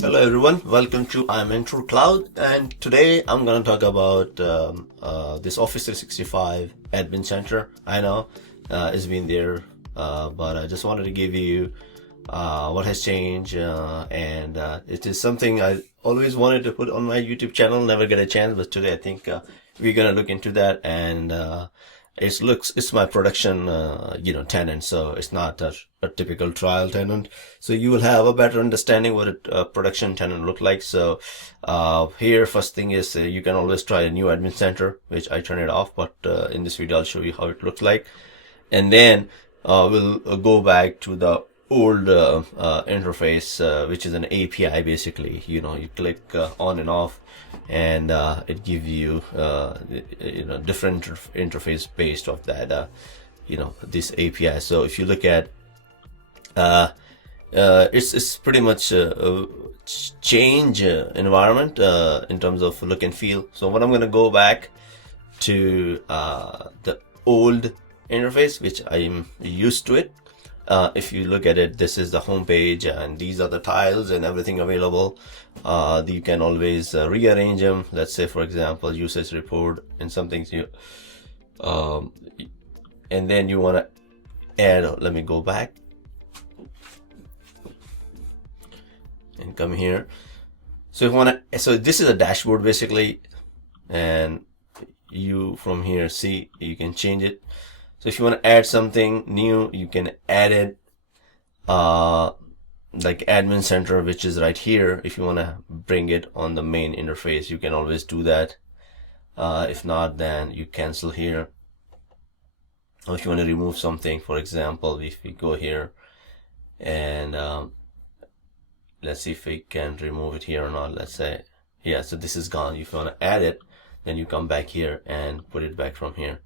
Hello everyone, welcome to I'm Intro Cloud, and today I'm going to talk about this Office 365 Admin Center. I know it's been there, but I just wanted to give you what has changed, and it is something I always wanted to put on my YouTube channel, never get a chance, but today I think we're going to look into that. And it's my production tenant, so it's not a typical trial tenant, so you will have a better understanding what a production tenant look like. So here, first thing is you can always try a new admin center, which I turn it off, but in this video I'll show you how it looks like. And then we'll go back to the old interface, which is an API. Basically, you click on and off, and it gives you different interface based off that this API. So if you look at it's pretty much a change environment in terms of look and feel. So what I'm going to go back to the old interface, which I'm used to it. If you look at it, this is the home page, and these are the tiles and everything available. You can always rearrange them. Let's say, for example, usage report and something you and then you want to add. Let me go back and come here. So so this is a dashboard basically, and you from here see you can change it. So if you want to add something new, you can add it, like admin center, which is right here. If you want to bring it on the main interface, you can always do that. If not, then you cancel here. Or if you want to remove something, for example, if we go here and let's see if we can remove it here or not. Let's say, yeah, so this is gone. If you want to add it, then you come back here and put it back from here.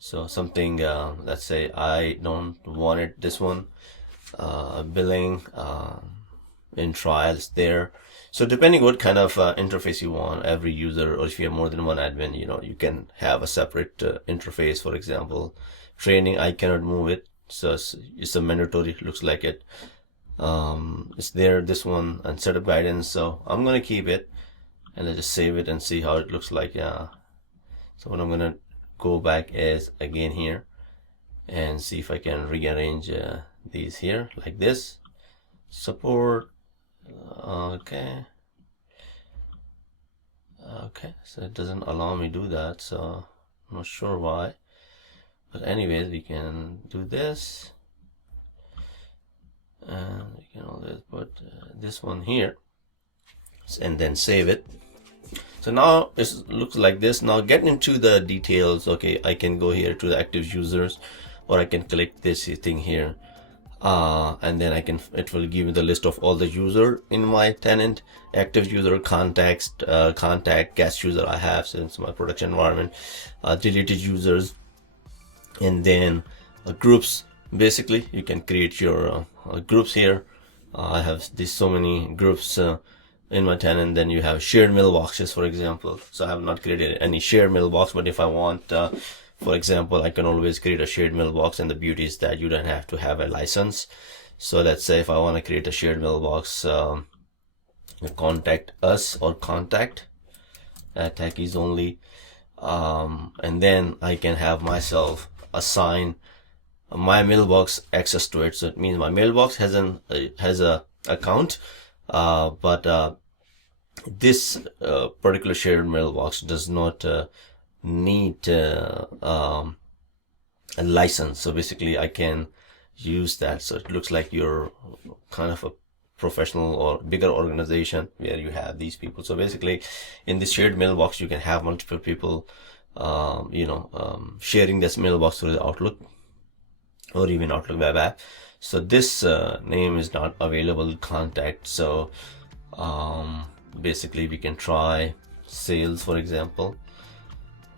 So something, let's say I don't want it, this one, billing in trials there. So depending what kind of interface you want, every user, or if you have more than one admin, you can have a separate interface. For example, training, I cannot move it, so it's a mandatory, looks like it. It's there, this one, and setup guidance. So I'm gonna keep it, and I'll just save it and see how it looks like. So what I'm gonna go back is again here and see if I can rearrange these here like this. Support, okay, so it doesn't allow me to do that, so I'm not sure why, but anyways, we can do this, and we can always put this one here and then save it. So now it looks like this. Now get into the details. Okay, I can go here to the active users, or I can click this thing here, and then it will give me the list of all the user in my tenant, active user, contact, guest user I have since my production environment, deleted users, and then groups. Basically, you can create your groups here. I have so many groups in my tenant. Then you have shared mailboxes, for example. So I have not created any shared mailbox, but if I want, for example, I can always create a shared mailbox, and the beauty is that you don't have to have a license. So let's say if I want to create a shared mailbox, contact us or contact techies only, and then I can have myself assign my mailbox access to it. So it means my mailbox has a account, but this particular shared mailbox does not need a license. So basically I can use that. So it looks like you're kind of a professional or bigger organization where you have these people. So basically in this shared mailbox, you can have multiple people sharing this mailbox through the Outlook or even Outlook web app. So this name is not available contact. So basically we can try sales, for example.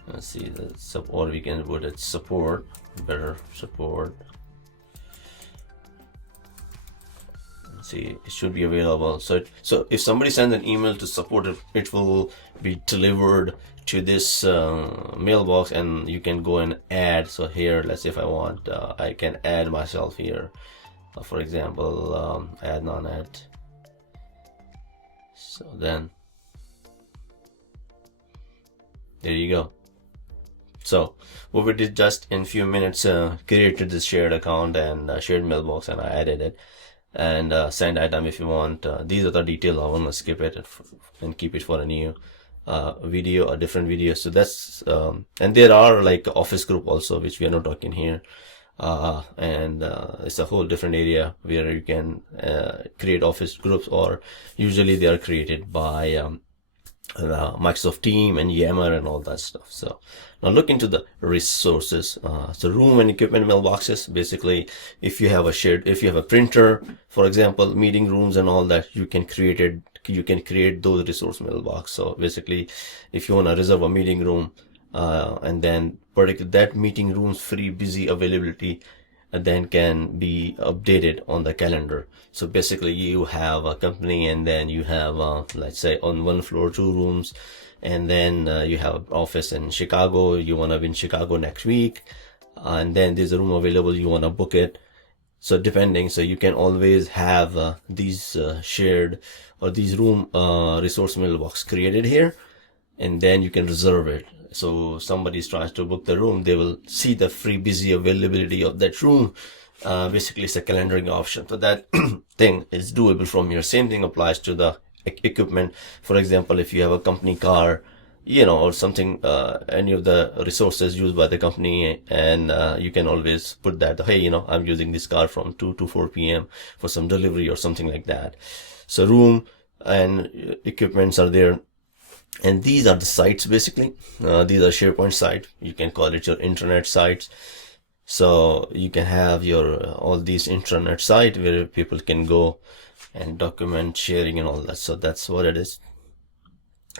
Let's see that, or we can put it support, better support. Let's see, it should be available. So if somebody sends an email to support, it will be delivered to this mailbox, and you can go and add. So here, let's say if I want, I can add myself here, for example, add non-add. So then there you go. So what we did just in few minutes, created this shared account and shared mailbox, and I added it, and send item if you want. These are the details. I want to skip it and keep it for a new video, a different video. So that's and there are like office group also, which we are not talking here, and it's a whole different area where you can create office groups, or usually they are created by Microsoft Team and Yammer and all that stuff. So now look into the resources. So room and equipment mailboxes. Basically, if you have a printer, for example, meeting rooms and all that, you can create those resource mailbox. So basically, if you want to reserve a meeting room, and then particularly that meeting room's free busy availability then can be updated on the calendar. So basically you have a company, and then you have let's say on one floor 2 rooms, and then you have an office in Chicago. You want to be in Chicago next week, and then there's a room available, you want to book it. So depending, so you can always have these shared or these room resource mailbox created here, and then you can reserve it. So somebody tries to book the room, they will see the free busy availability of that room. Basically it's a calendaring option. So that thing is doable from here. Same thing applies to the equipment. For example, if you have a company car, or something, any of the resources used by the company, and you can always put that, hey, I'm using this car from 2 to 4 p.m. for some delivery or something like that. So room and equipments are there. And these are the sites basically. These are SharePoint site. You can call it your intranet sites. So you can have your all these intranet site where people can go and document sharing and all that. So that's what it is.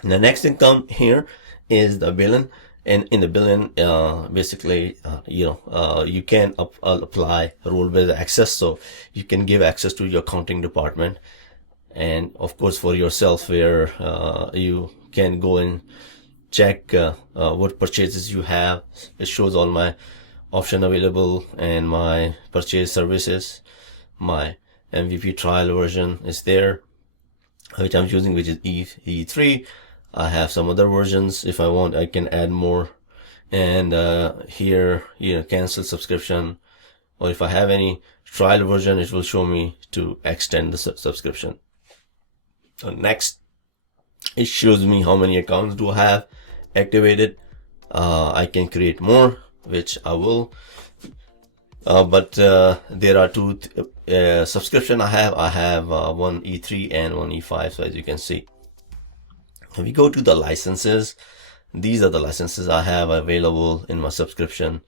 And the next thing come here is the billing. And in the billing, basically, you can apply role-based access. So you can give access to your accounting department, and of course for yourself, where you can go and check what purchases you have. It shows all my option available and my purchase services. My MVP trial version is there, which I'm using, which is E3. I have some other versions. If I want, I can add more. And here, cancel subscription, or if I have any trial version, it will show me to extend the subscription. So next, it shows me how many accounts do I have activated. I can create more, which I will. But there are 2 subscription I have. I have one E3 and one E5. So as you can see, if we go to the licenses, these are the licenses I have available in my subscription.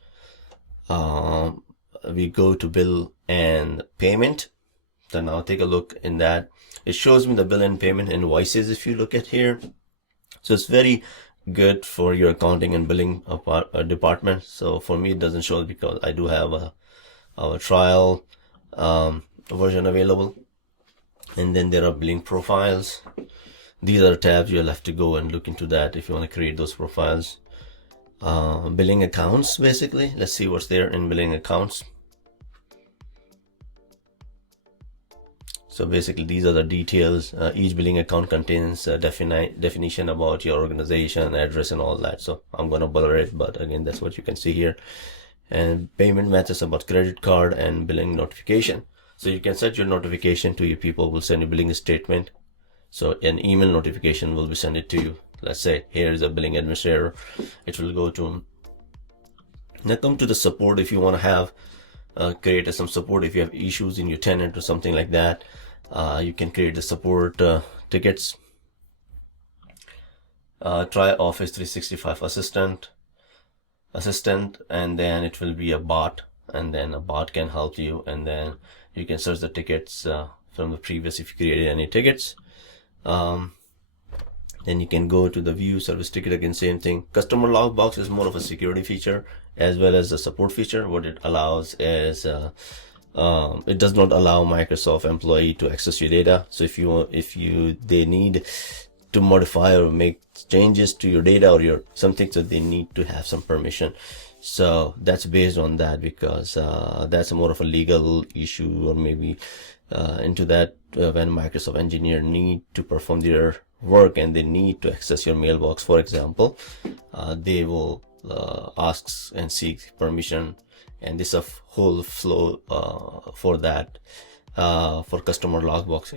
We go to bill and payment. So now take a look in that. It shows me the bill and payment invoices if you look at here. So it's very good for your accounting and billing department. So for me, it doesn't show because I do have a trial version available. And then there are billing profiles. These are tabs. You'll have to go and look into that if you want to create those profiles. Billing accounts, basically. Let's see what's there in billing accounts. So basically, these are the details. Each billing account contains a definition about your organization, address, and all that. So I'm going to blur it, but again, that's what you can see here. And payment methods about credit card and billing notification. So you can set your notification to your people will send you billing statement. So an email notification will be sent it to you. Let's say here is a billing administrator. It will go to him. Now come to the support. If you want to have create some support, if you have issues in your tenant or something like that, you can create the support tickets. Try Office 365 assistant, and then it will be a bot, and then a bot can help you, and then you can search the tickets from the previous if you created any tickets. Then you can go to the view service ticket. Again, same thing. Customer Lockbox is more of a security feature as well as a support feature. What it allows is it does not allow Microsoft employee to access your data. So if they need to modify or make changes to your data or your something, so they need to have some permission. So that's based on that, because that's more of a legal issue, or maybe into that when Microsoft engineer need to perform their work and they need to access your mailbox, for example, they will ask and seek permission, and this is a whole flow for that. For customer lockbox,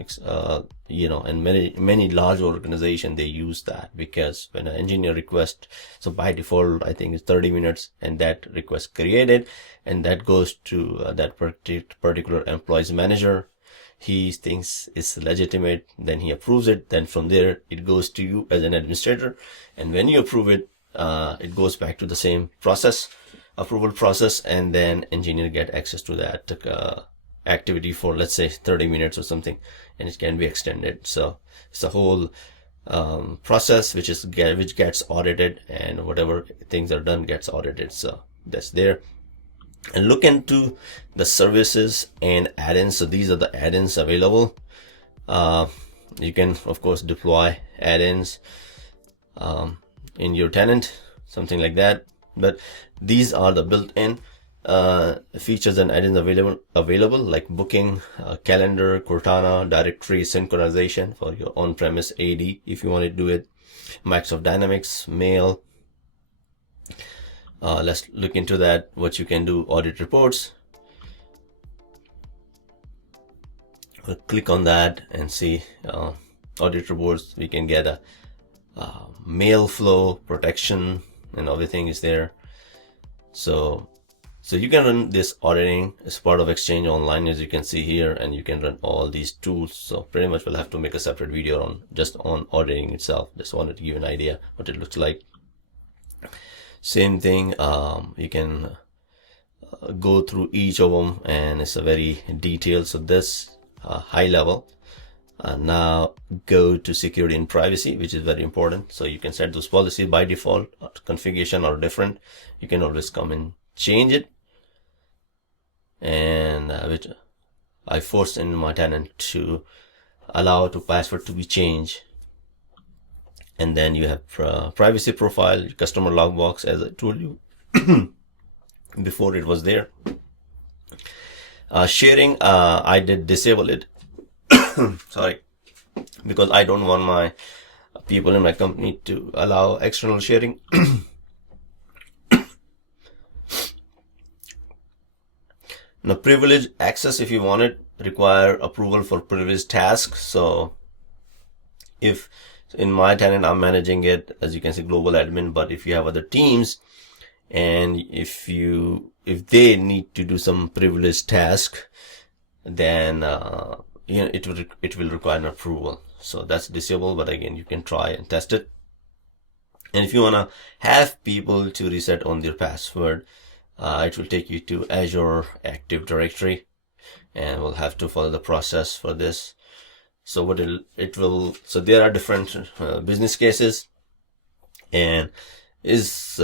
and many large organizations, they use that, because when an engineer request, so by default I think it's 30 minutes, and that request created, and that goes to that particular employee's manager. He thinks it's legitimate, then he approves it, then from there it goes to you as an administrator, and when you approve it, it goes back to the same approval process, and then engineer get access to that activity for, let's say, 30 minutes or something, and it can be extended. So it's a whole process which gets audited, and whatever things are done gets audited. So that's there. And look into the services and add-ins. So these are the add-ins available. You can of course deploy add-ins in your tenant, something like that, but these are the built-in features and add-ins available, like booking, calendar, Cortana, directory synchronization for your on-premise AD if you want to do it, Microsoft Dynamics, mail. Let's look into that, what you can do. Audit reports. We'll click on that and see audit reports. We can get a mail flow protection, and everything is there. So you can run this auditing as part of Exchange Online, as you can see here, and you can run all these tools. So pretty much we'll have to make a separate video on just on auditing itself. Just wanted to give an idea what it looks like. Same thing, you can go through each of them, and it's a very detailed. So this high level. Now go to security and privacy, which is very important. So you can set those policies by default. Configuration are different. You can always come and change it. And which I forced in my tenant to allow to password to be changed. And then you have privacy profile, customer logbox, as I told you before, it was there. Sharing, I did disable it. Sorry, because I don't want my people in my company to allow external sharing. Now, privileged access, if you want it, require approval for privileged tasks. So if in my tenant I'm managing it, as you can see, global admin, but if you have other teams, and if they need to do some privileged task, then it will require an approval. So that's disabled, but again, you can try and test it. And if you want to have people to reset on their password, it will take you to Azure Active Directory, and we'll have to follow the process for this. So so there are different business cases, and is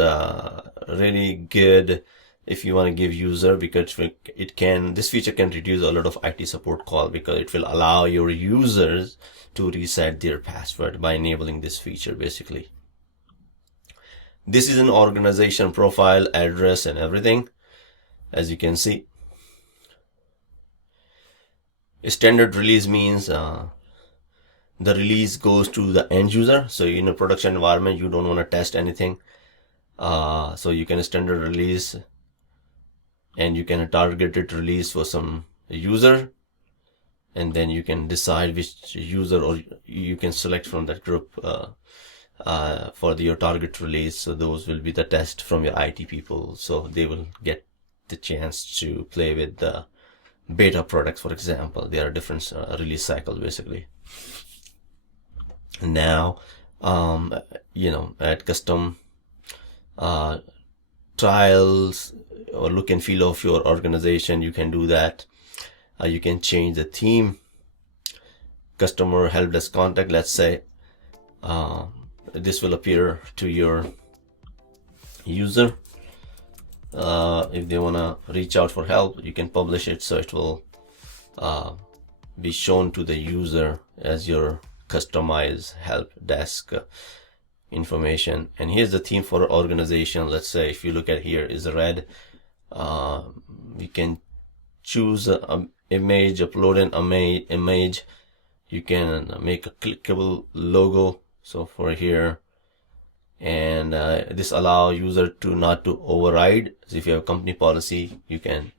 really good if you want to give user, because this feature can reduce a lot of IT support call, because it will allow your users to reset their password by enabling this feature. Basically, this is an organization profile, address, and everything, as you can see. A standard release means the release goes to the end user. So in a production environment, you don't want to test anything. So you can standard release, and you can a targeted release for some user, and then you can decide which user, or you can select from that group for your target release. So those will be the test from your IT people, so they will get the chance to play with the beta products, for example. There are different release cycles basically. Now add custom trials or look and feel of your organization. You can do that. You can change the theme. Customer help desk contact, let's say this will appear to your user. If they want to reach out for help, you can publish it, so it will be shown to the user as your customized help desk information. And here's the theme for organization. Let's say if you look at here is red. You can choose an image, upload an image. You can make a clickable logo. So for here, and this allow user to not to override. So if you have a company policy, you can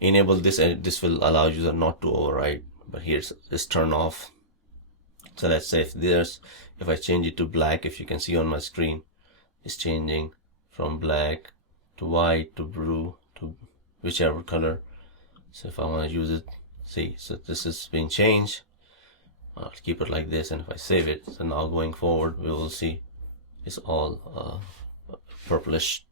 enable this, and this will allow user not to override. But here's this turn off. So let's say if I change it to black, if you can see on my screen, it's changing from black to white to blue to whichever color. So if I want to use it, see, so this is being changed. I'll keep it like this, and if I save it, so now going forward, we will see it's all purplish.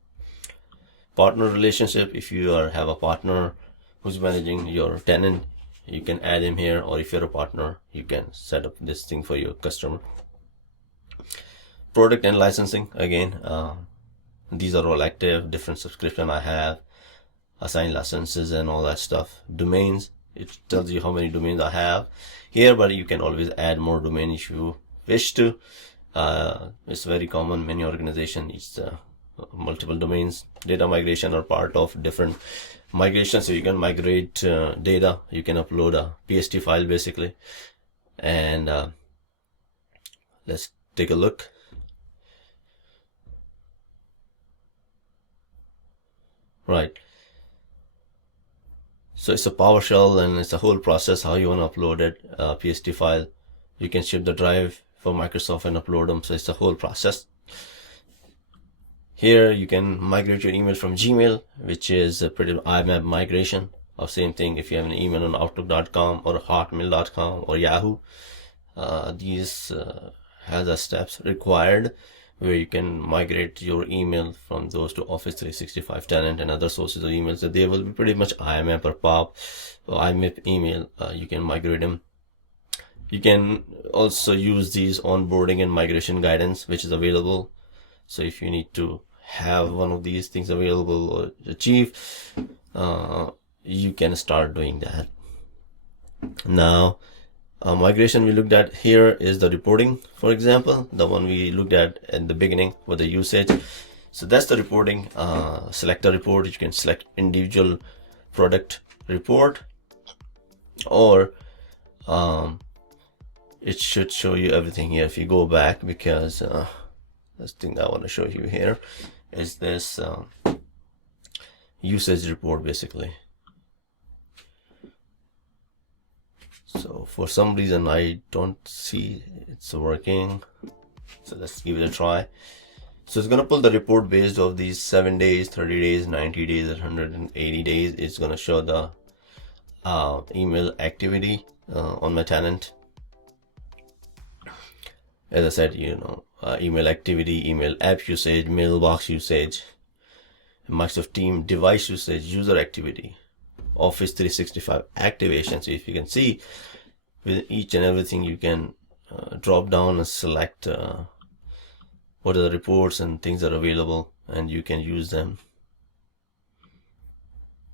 Partner relationship. If you have a partner who's managing your tenant, you can add him here, or if you're a partner, you can set up this thing for your customer. Product and licensing, again, these are all active. Different subscription I have, assign licenses and all that stuff. Domains, it tells you how many domains I have here, but you can always add more domains if you wish to. It's very common, many organizations use multiple domains. Data migration are part of different migration, so you can migrate data. You can upload a PST file basically, and let's take a look. Right, so it's a PowerShell, and it's a whole process how you want to upload it. PST file, you can ship the drive for Microsoft and upload them, so it's a whole process. Here you can migrate your email from Gmail, which is a pretty IMAP migration of same thing. If you have an email on Outlook.com or Hotmail.com or Yahoo, these has a steps required where you can migrate your email from those to Office 365 tenant and other sources of emails. So they will be pretty much IMAP or POP or IMAP email. You can migrate them. You can also use these onboarding and migration guidance, which is available. So if you need to have one of these things available or achieve, you can start doing that. Now, migration we looked at here is the reporting, for example, the one we looked at the beginning with the usage. So that's the reporting. Select a report. You can select individual product report, or it should show you everything here. If you go back, because this thing I want to show you here is this usage report basically. So for some reason I don't see it's working, so let's give it a try. So it's gonna pull the report based of these 7 days, 30 days, 90 days, 180 days. It's gonna show the email activity on my tenant. As I said, email activity, email app usage, mailbox usage, Microsoft Team device usage, user activity, Office 365 activation. So if you can see, with each and everything, you can drop down and select what are the reports and things that are available, and you can use them.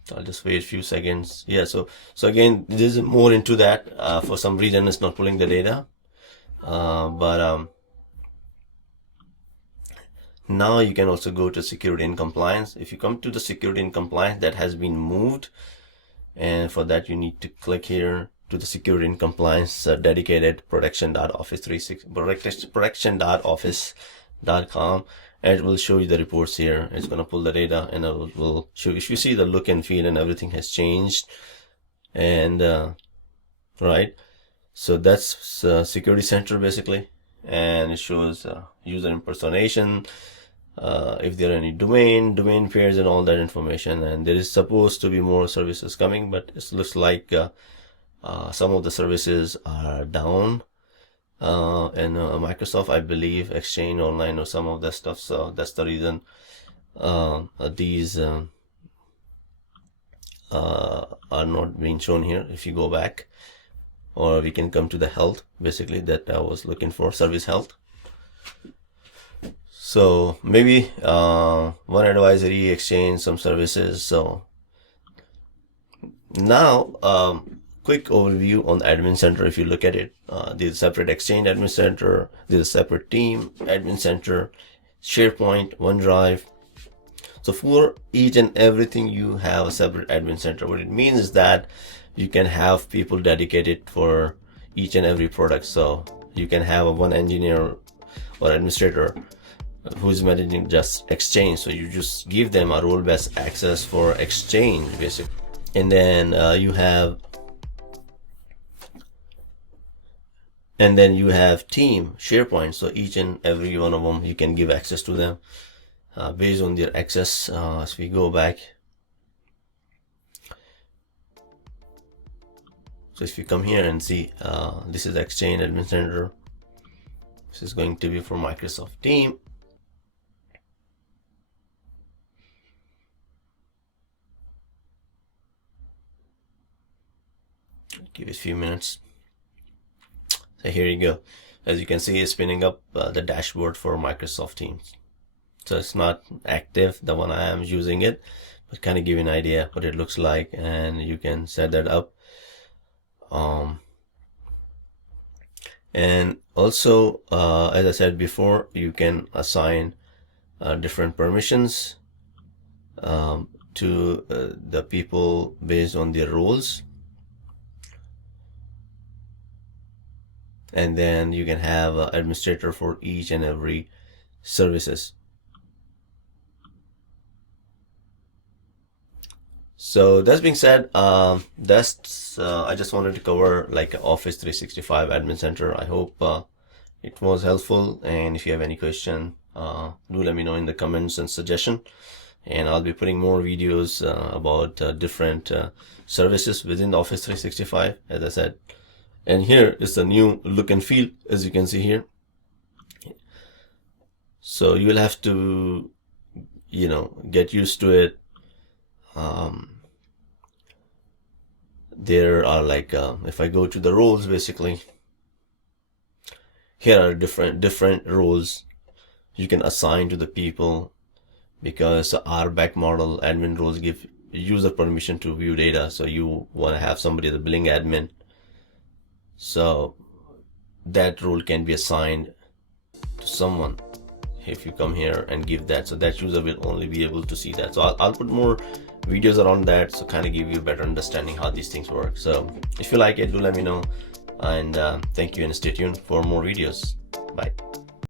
So I'll just wait a few seconds. Yeah, so again, this is more into that. For some reason, it's not pulling the data. Now you can also go to security and compliance. If you come to the security and compliance, that has been moved, and for that you need to click here to the security and compliance dedicated protection.office.com, and it will show you the reports here. It's going to pull the data, and it will show. If you see the look and feel and everything has changed, and right. So that's Security Center basically, and it shows user impersonation, if there are any domain pairs and all that information. And there is supposed to be more services coming, but it looks like some of the services are down. And Microsoft, I believe, Exchange Online or some of that stuff. So that's the reason these are not being shown here. If you go back, or we can come to the health, basically, that I was looking for, service health. So maybe one advisory, exchange, some services. So now quick overview on the admin center. If you look at it, there's a separate Exchange admin center, there's a separate team admin center, SharePoint, OneDrive. So for each and everything, you have a separate admin center. What it means is that you can have people dedicated for each and every product. So you can have a one engineer or administrator who's managing just Exchange. So you just give them a role-based access for Exchange, basically. And then you have team SharePoint. So each and every one of them, you can give access to them based on their access. As we go back, so if you come here and see, this is Exchange Admin Center. This is going to be for Microsoft Team. Give it a few minutes. So here you go. As you can see, it's spinning up the dashboard for Microsoft Teams. So it's not active, the one I am using it, but kind of give you an idea what it looks like, and you can set that up. And also, as I said before, you can assign different permissions to the people based on their roles. And then you can have an administrator for each and every services. So that being said, I just wanted to cover like Office 365 Admin Center. I hope it was helpful, and if you have any question, do let me know in the comments and suggestion, and I'll be putting more videos about different services within the Office 365, as I said. And here is the new look and feel, as you can see here. So you will have to, get used to it. There are like, if I go to the roles, basically, here are different roles you can assign to the people, because our back model admin roles give user permission to view data. So you want to have somebody, the billing admin. So that role can be assigned to someone if you come here and give that. So that user will only be able to see that. So I'll put more videos around that, so kind of give you a better understanding how these things work. So if you like it, do let me know, and thank you, and stay tuned for more videos. Bye.